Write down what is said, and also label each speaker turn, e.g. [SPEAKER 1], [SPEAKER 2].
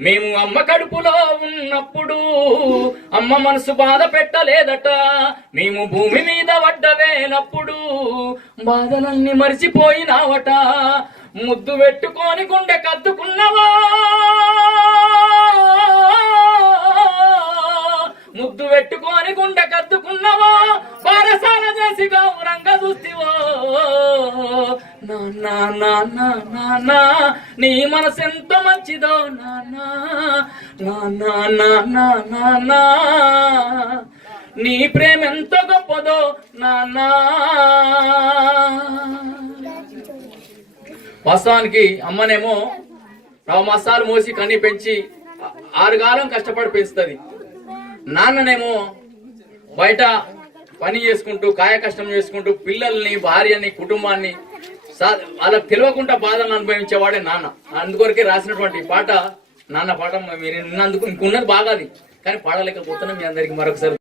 [SPEAKER 1] మేము అమ్మ కడుపులో ఉన్నప్పుడు అమ్మ మనసు బాధ పెట్టలేదట. మేము భూమి మీద వడ్డవేనప్పుడు బాధలన్నీ మరిచిపోయినావట. ముద్దు పెట్టుకొని గుండె కద్దుకున్నవా ముద్దు పెట్టుకొని గుండె కద్దుకున్నవా బారసాల చేసి గౌరంగా చూస్తేవా నాన్నా నాన్నా నాన్నా నీ మనసు ఎంత మంచిదో నాన్నా నా. నాన్నా నాన్నా నీ ప్రేమ ఎంత గొప్పదో నాన్నా వాస్తవానికి అమ్మనేమో నవమాసాలు మోసి కన్ని పెంచి ఆరుగాలం కష్టపడి పెంచుతుంది. నాన్ననేమో బయట పని చేసుకుంటూ కాయ కష్టం చేసుకుంటూ పిల్లల్ని భార్యని కుటుంబాన్ని వాళ్ళకి తెలియకుండా బాధను అనుభవించేవాడే నాన్న. అందుకొరకే రాసినటువంటి పాట నాన్న పాట మీరు విన్నందుకు ఇంకున్నది బాగా అది కానీ పాడలేకపోతున్నాం మీ అందరికి మరొకసారి